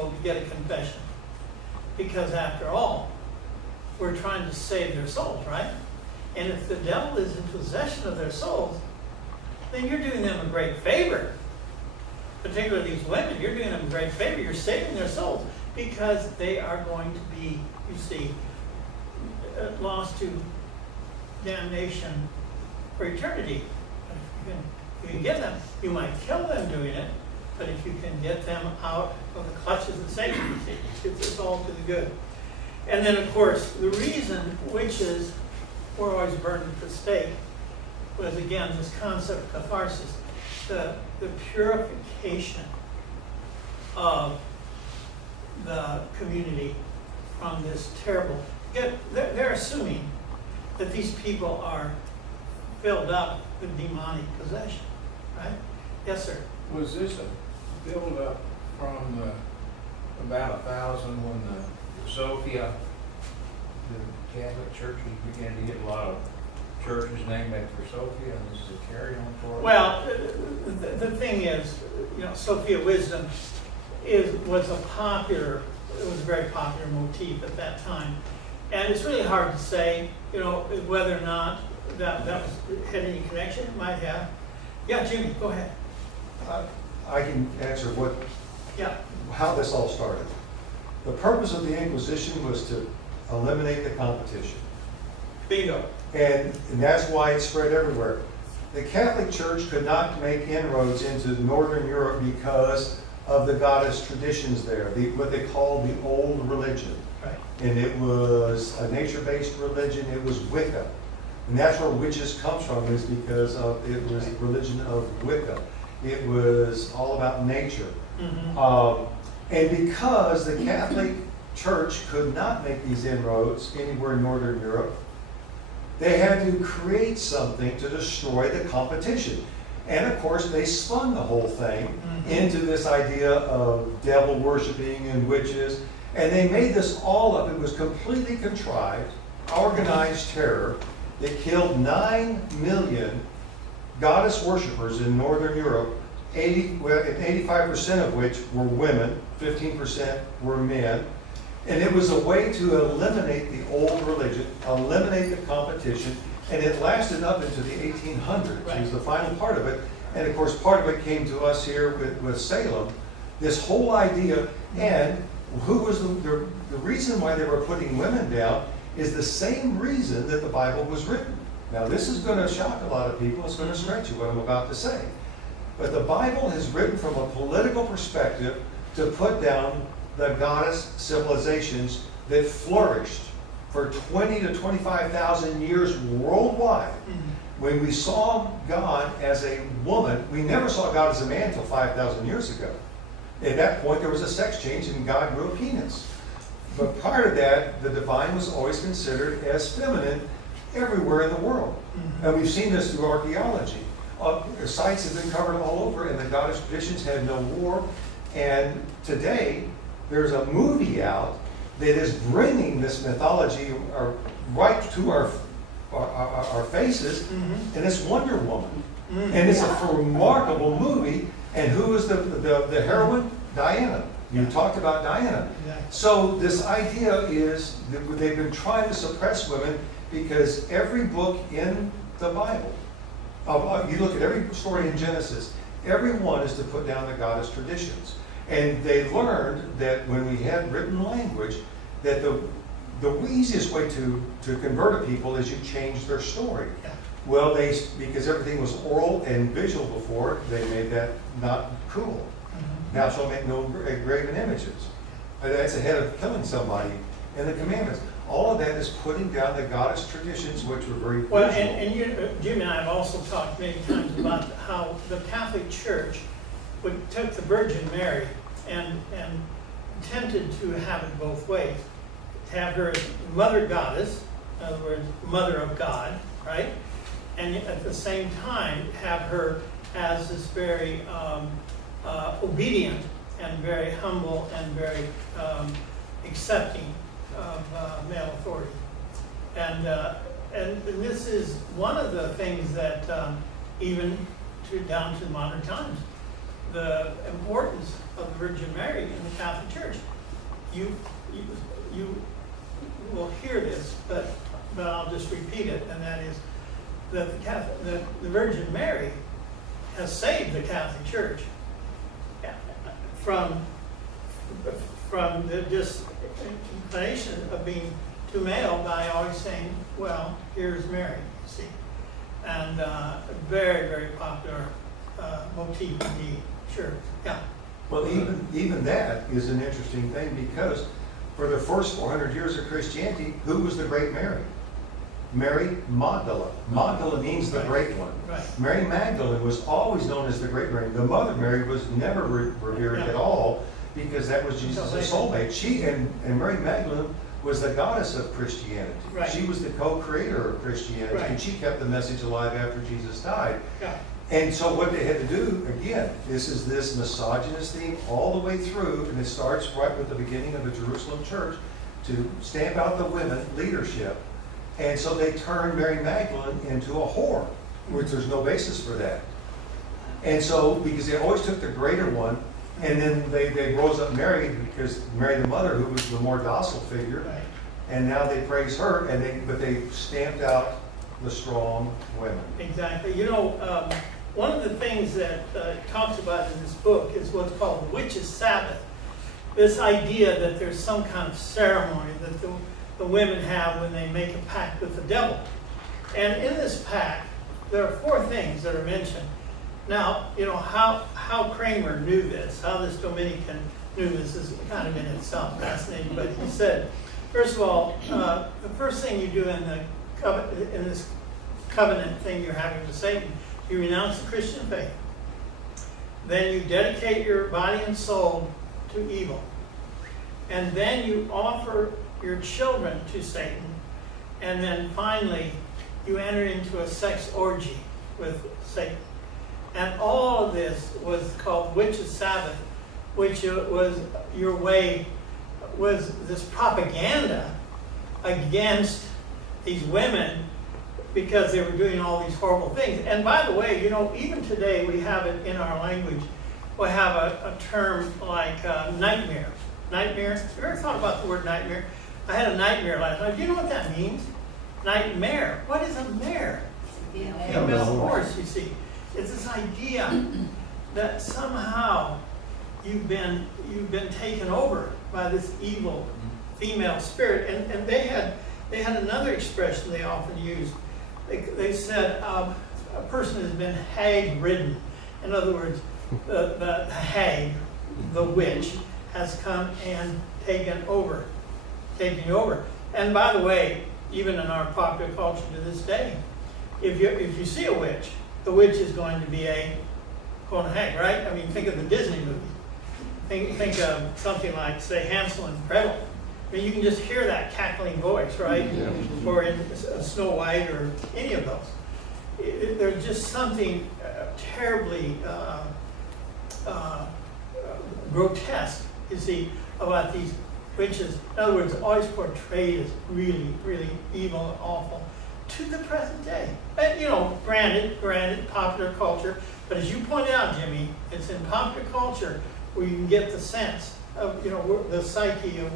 people to get a confession. Because after all, we're trying to save their souls, right? And if the devil is in possession of their souls, then you're doing them a great favor. Particularly these women, you're doing them a great favor. You're saving their souls because they are going to be, you see, lost to damnation for eternity. If you can get them, you might kill them doing it, but if you can get them out of the clutches of Satan, you see, it's all to the good. And then, of course, the reason witches were always burned at the stake was, again, this concept of catharsis, the purification of the community from this terrible. They're assuming that these people are filled up with demonic possession, right? Yes, sir. Was this a build-up from about 1000 when the Sophia, the Catholic churches began to get a lot of churches named after Sophia, and this is a carry-on for it? Well, the thing is, you know, Sophia Wisdom was a very popular motif at that time. And it's really hard to say, you know, whether or not that had any connection. It might have. Yeah, Jimmy, go ahead. I can answer how this all started. The purpose of the Inquisition was to eliminate the competition. Bingo. And that's why it spread everywhere. The Catholic Church could not make inroads into Northern Europe because of the goddess traditions there, what they called the old religion. Right. And it was a nature-based religion. It was Wicca. And that's where witches comes from, is because it was the religion of Wicca. It was all about nature. Mm-hmm. And because the Catholic Church could not make these inroads anywhere in Northern Europe, they had to create something to destroy the competition. And of course, they spun the whole thing into this idea of devil worshiping and witches. And they made this all up. It was completely contrived, organized terror. It killed 9 million goddess worshippers in Northern Europe, 85% of which were women, 15% were men. And it was a way to eliminate the old religion, eliminate the competition, and it lasted up into the 1800s. Right. It was the final part of it. And of course, part of it came to us here with Salem. This whole idea, and who was the reason why they were putting women down is the same reason that the Bible was written. Now, this is going to shock a lot of people. It's going to stretch you, what I'm about to say. But the Bible is written from a political perspective to put down the goddess civilizations that flourished for 20 to 25,000 years worldwide. Mm-hmm. When we saw God as a woman, we never saw God as a man until 5,000 years ago. At that point, there was a sex change and God grew a penis. But prior to that, the divine was always considered as feminine everywhere in the world. Mm-hmm. And we've seen this through archaeology. Sites have been covered all over, and the goddess traditions had no war. And today, there's a movie out that is bringing this mythology right to our faces, Mm-hmm. and it's Wonder Woman. Mm-hmm. And it's a remarkable movie. And who is the heroine? Diana. You talked about Diana. Exactly. So this idea is that they've been trying to suppress women because every book in the Bible, you look at every story in Genesis, every one is to put down the goddess traditions. And they learned that when we had written language, that the easiest way to convert a people is you change their story. Yeah. Well, because everything was oral and visual before, they made that not cool. Mm-hmm. Thou shalt make no graven images. That's ahead of killing somebody. And the commandments. All of that is putting down the goddess traditions, which were very visual. Well, and Jim and I have also talked many times about how the Catholic Church took the Virgin Mary and attempted to have it both ways. To have her as mother goddess, in other words, mother of God, right? And at the same time have her as this very obedient and very humble and very accepting of male authority. And this is one of the things that even down to modern times, the importance of the Virgin Mary in the Catholic Church. You will hear this, but I'll just repeat it, and that is that the Virgin Mary has saved the Catholic Church from the disinclination of being too male by always saying, well, here's Mary, you see. And a very, very popular motif indeed. Sure, yeah. Well, even that is an interesting thing, because for the first 400 years of Christianity, who was the great Mary? Mary Magdalene. Magdalene means the great one. Right. Mary Magdalene was always known as the great Mary. The Mother Mary was never revered at all, because that was Jesus' soulmate. She and Mary Magdalene was the goddess of Christianity. Right. She was the co-creator of Christianity, Right. and she kept the message alive after Jesus died. Yeah. And so what they had to do, again, this is this misogynist theme all the way through, and it starts right with the beginning of the Jerusalem church, to stamp out the women leadership. And so they turned Mary Magdalene into a whore, which there's no basis for that. And so, because they always took the greater one, and then they rose up Mary, because Mary the mother, who was the more docile figure, Right. and now they praise her, but they stamped out the strong women. Exactly. You know, one of the things that it talks about in this book is what's called the Witches' Sabbath. This idea that there's some kind of ceremony that the women have when they make a pact with the devil. And in this pact, there are 4 things that are mentioned. Now, you know, how Kramer knew this, how this Dominican knew this is kind of in itself fascinating. But he said, first of all, the first thing you do in this covenant thing you're having with Satan, you renounce the Christian faith. Then you dedicate your body and soul to evil. And then you offer your children to Satan. And then finally, you enter into a sex orgy with Satan. And all of this was called Witches' Sabbath, which was your way, was this propaganda against these women, because they were doing all these horrible things. And by the way, you know, even today we have it in our language. We have a term like nightmare. Nightmare. You ever thought about the word nightmare? I had a nightmare last night. Do you know what that means? Nightmare. What is a mare? Female horse, you see. It's this idea that somehow you've been taken over by this evil female spirit. And they had another expression they often used. They said a person has been hag-ridden. In other words, the hag, the witch, has come and taken you over. And by the way, even in our popular culture to this day, if you see a witch, the witch is going to be called a hag, right? I mean, think of the Disney movies. Think of something like, say, Hansel and Gretel. I mean, you can just hear that cackling voice, right? Yeah. Or in Snow White or any of those. There's just something terribly grotesque, you see, about these witches. In other words, always portrayed as really, really evil and awful to the present day. And, you know, granted, popular culture, but as you pointed out, Jimmy, it's in popular culture where you can get the sense of, you know, the psyche of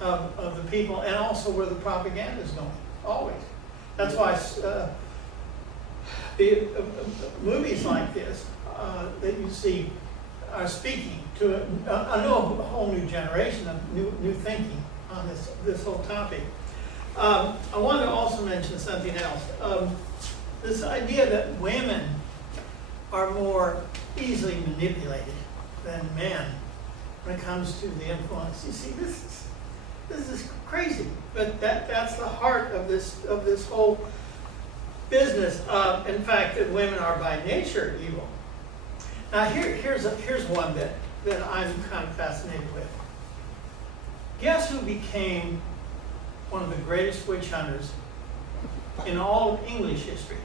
the people, and also where the propaganda is going, always. That's why movies like this that you see are speaking to a whole new generation of new thinking on this whole topic. I want to also mention something else. This idea that women are more easily manipulated than men when it comes to the influence. You see, this is crazy, but that's the heart of this whole business. In fact, that women are by nature evil. Now here's one that I'm kind of fascinated with. Guess who became one of the greatest witch hunters in all of English history?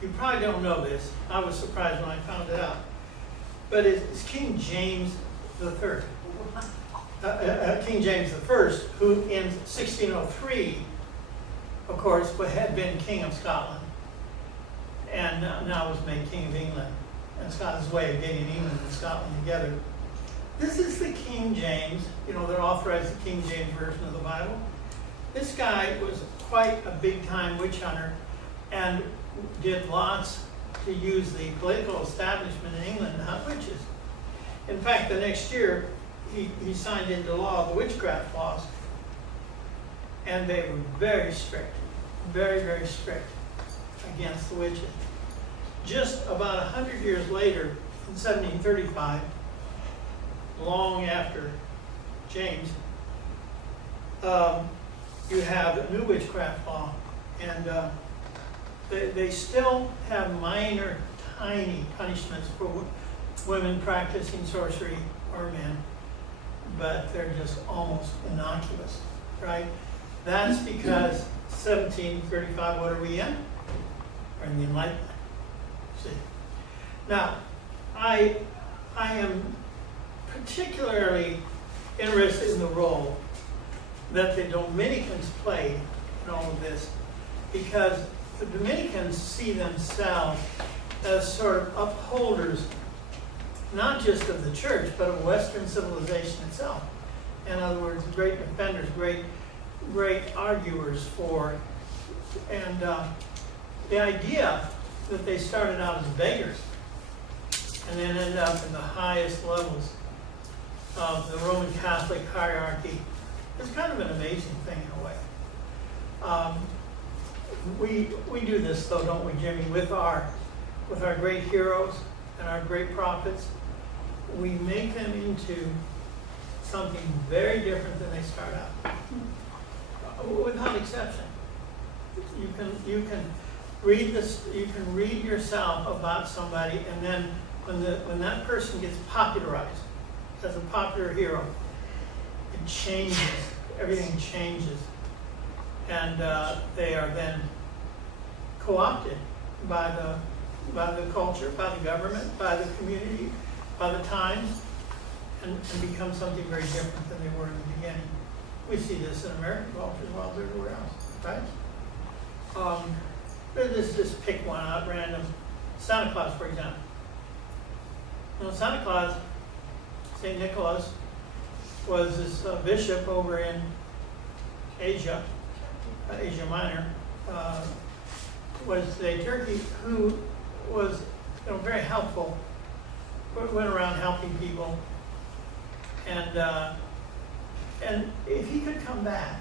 You probably don't know this. I was surprised when I found it out. But it's King James III. King James I, who in 1603, of course, had been King of Scotland, and now was made King of England. and Scotland's way of getting England and Scotland together. This is the King James, they're authorized the King James Version of the Bible. This guy was quite a big-time witch hunter and did lots to use the political establishment in England to hunt witches. In fact, the next year, he signed into law the witchcraft laws, and they were very strict, very, very strict against the witches. Just about 100 years later, in 1735, long after James, you have a new witchcraft law, and they still have minor, tiny punishments for women practicing sorcery or men, but they're just almost innocuous, right? That's because 1735, what are we in? We're in the Enlightenment. See? Now, I am particularly interested in the role that the Dominicans played in all of this, because the Dominicans see themselves as sort of upholders, not just of the church, but of Western civilization itself. In other words, great defenders, great arguers for, and the idea that they started out as beggars and then ended up in the highest levels of the Roman Catholic hierarchy is kind of an amazing thing in a way. We do this though, don't we, Jimmy? With our great heroes and our great prophets, we make them into something very different than they start out, without exception. You can read this. You can read yourself about somebody, and then when that person gets popularized as a popular hero, it changes. Everything changes, and they are then co-opted by the culture, by the government, by the community, by the times, and become something very different than they were in the beginning. We see this in American culture as well as everywhere else, right? Let's just pick one out at random. Santa Claus, for example. Santa Claus, St. Nicholas, was this bishop over in Asia Minor, was a Turkey who was very helpful, went around helping people, and if he could come back,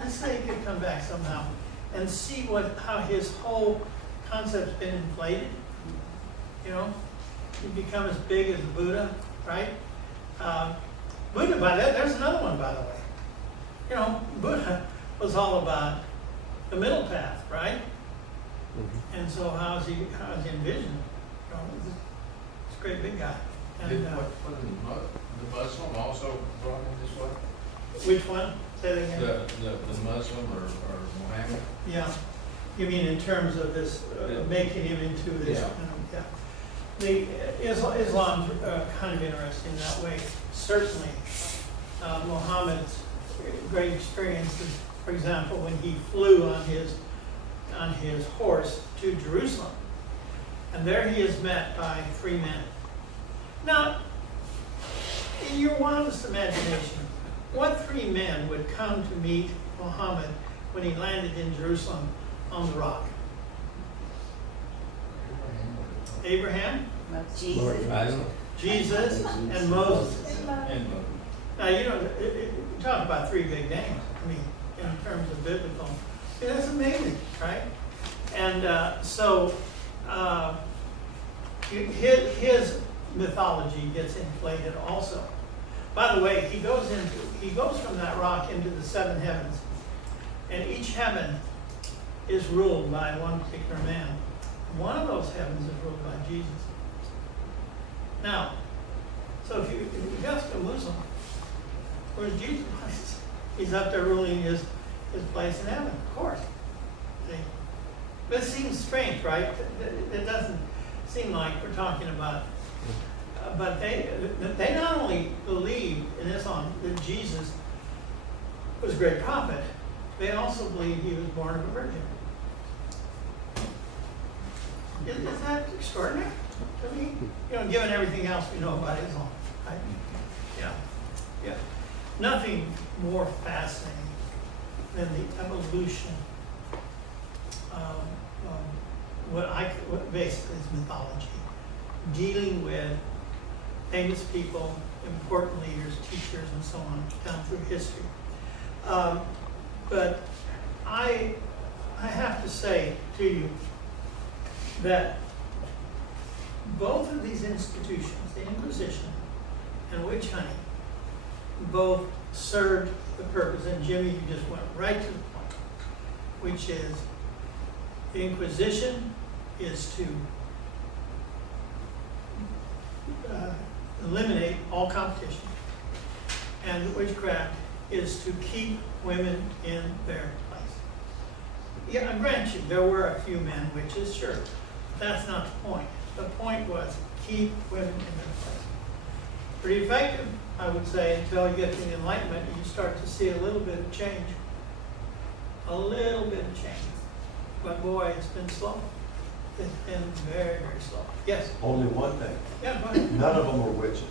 let's say he could come back somehow and see how his whole concept's been inflated, he'd become as big as Buddha, right? Buddha, there's another one, by the way. Buddha was all about the middle path, right? Mm-hmm. And so how is he envisioned? This great big guy. And, the Muslim also brought him this way? Which one? Say that again. The Muslim or Muhammad? Yeah. You mean in terms of this, making him into this? Yeah. The Islam's kind of interesting that way. Certainly, Muhammad's great experiences. For example, when he flew on his horse to Jerusalem, and there he is met by 3 men. Now, in your wildest imagination, what 3 men would come to meet Muhammad when he landed in Jerusalem on the rock? Abraham, Jesus, and Moses. Now, you talk about 3 big names. I mean, in terms of biblical, that's amazing, right? And so his mythology gets inflated also. By the way, he goes from that rock into the 7 heavens, and each heaven is ruled by one particular man. One of those heavens is ruled by Jesus. Now, so if you ask a Muslim, where's Jesus? He's up there ruling his place in heaven, of course. See? But it seems strange, right? It doesn't seem like we're talking about. But they not only believed in Islam that Jesus was a great prophet, they also believed he was born of a virgin. Isn't that extraordinary? I mean, given everything else we know about Islam, right? Yeah. Nothing more fascinating than the evolution of what basically is mythology, dealing with famous people, important leaders, teachers, and so on down through history. But I have to say to you that both of these institutions, the Inquisition and witch hunting, both served the purpose. And Jimmy, you just went right to the point, which is the Inquisition is to eliminate all competition, and witchcraft is to keep women in their place. Yeah, I grant you, there were a few men witches, sure. That's not the point. The point was keep women in their place. Pretty effective, I would say, until you get to the Enlightenment and you start to see a little bit of change. A little bit of change. But boy, it's been slow. It's been very, very slow. Yes? Only one thing. Yeah, go ahead. None of them were witches.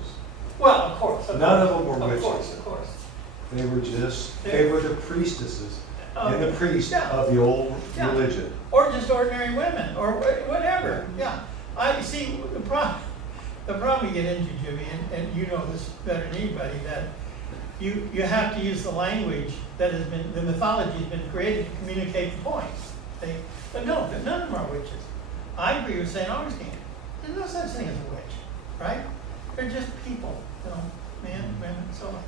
Well, of course. None of them were witches. Of course. They were the priestesses and the priests yeah. of the old Yeah. religion. Or just ordinary women, or whatever. Yeah. I see the problem you get into, Jimmy, and you know this better than anybody, that you have to use the language that has been, the mythology has been created to communicate the point. But no, none of them are witches. I agree with St. Augustine. There's no such thing as a witch, right? They're just people, men, women, so on.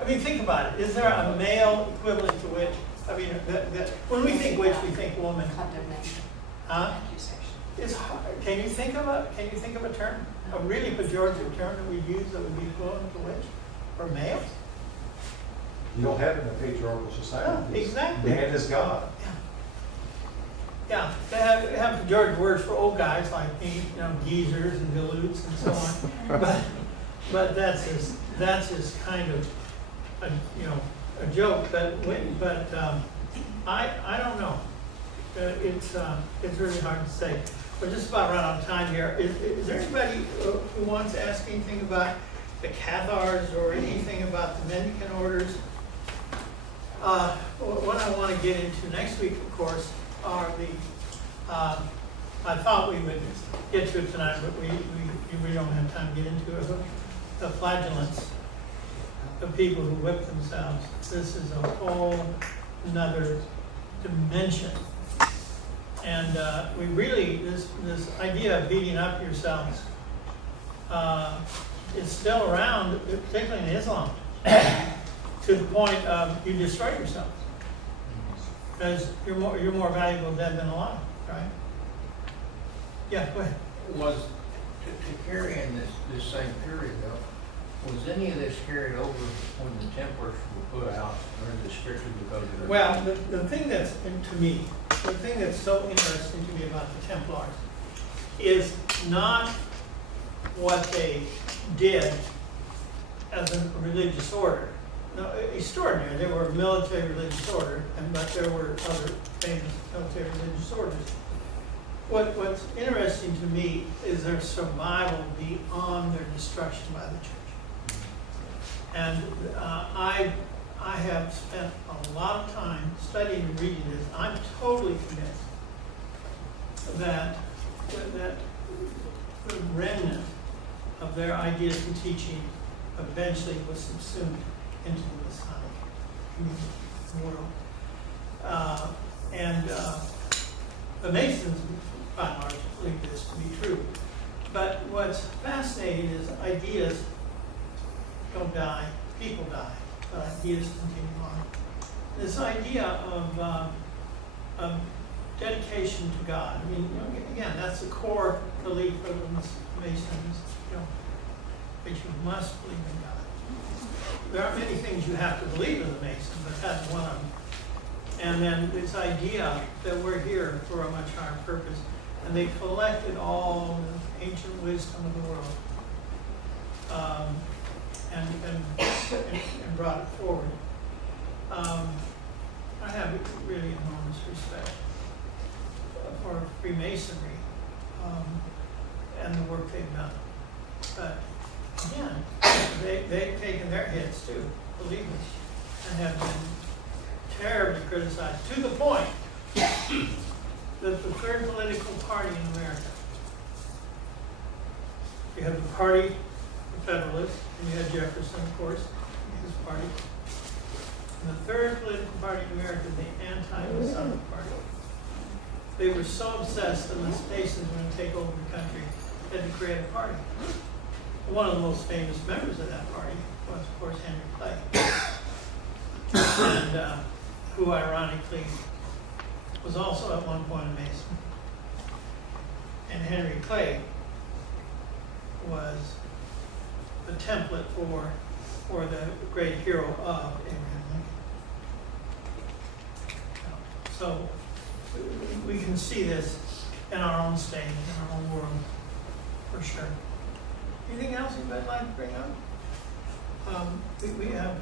I mean, think about it. Is there a male equivalent to witch? I mean, when we think witch, we think woman. Condemnation. Huh? Accusation. It's hard. Can you think of a term, a really pejorative term that we'd use that would be equivalent to witch for males? You don't have it in a patriarchal society. No, exactly. Man is God. Yeah, they have pejorative words for old guys like me, geezers and galoots and so on. but that's his kind of a joke. But I don't know. It's really hard to say. We're just about run out of time here. Is there anybody who wants to ask anything about the Cathars or anything about the Mendicant orders? What I want to get into next week, of course, are I thought we would get to it tonight, but we don't have time to get into it. The flagellants, the people who whip themselves. This is a whole another dimension. And we really, this idea of beating up yourselves is still around, particularly in Islam, to the point of you destroy yourselves. Because you're more valuable dead than alive, right? Yeah, go ahead. Was, to carry in this same period though, was any of this carried over when the Templars were put out, or is it strictly because of their... Well, the thing that's, to me, the thing that's so interesting to me about the Templars is not what they did as a religious order. No, extraordinary. They were a military religious order, but there were other famous military religious orders. What's interesting to me is their survival beyond their destruction by the church. And I have spent a lot of time studying and reading this. I'm totally convinced that the remnant of their ideas and teaching eventually was subsumed into the Masonic community world. And the Masons, by and large, believe this to be true. But what's fascinating is ideas don't die, people die, but ideas continue on. This idea of dedication to God. I mean, again, that's the core belief of the Masons, that you must believe in God. There are many things you have to believe in the Mason, but that's one of them. And then this idea that we're here for a much higher purpose. And they collected all the ancient wisdom of the world and brought it forward. I have really enormous respect for Freemasonry. and the work they've done. But again, they've taken their hits too, believe me, and have been terribly criticized, to the point that the third political party in America, you have the party, the Federalists, and you had Jefferson, of course, his party. And the third political party in America, the anti-Masonic party. They were so obsessed that the Masons were going to take over the country, they had to create a party. One of the most famous members of that party was, of course, Henry Clay, and who ironically was also at one point a Mason. And Henry Clay was the template for the great hero of Abraham Lincoln. So we can see this in our own state, in our own world, for sure. Anything else you'd like to bring up? We have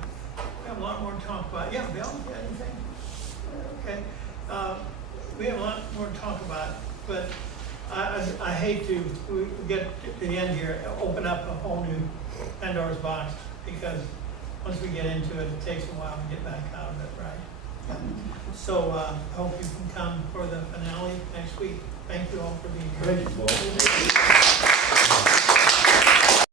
a lot more to talk about. Yeah, Bill, you got anything? Okay. We have a lot more to talk about, but I hate to get to the end here, open up a whole new Pandora's box, because once we get into it, it takes a while to get back out of it, right? So hope you can come for the finale next week. Thank you all for being here. Thank you, Paul.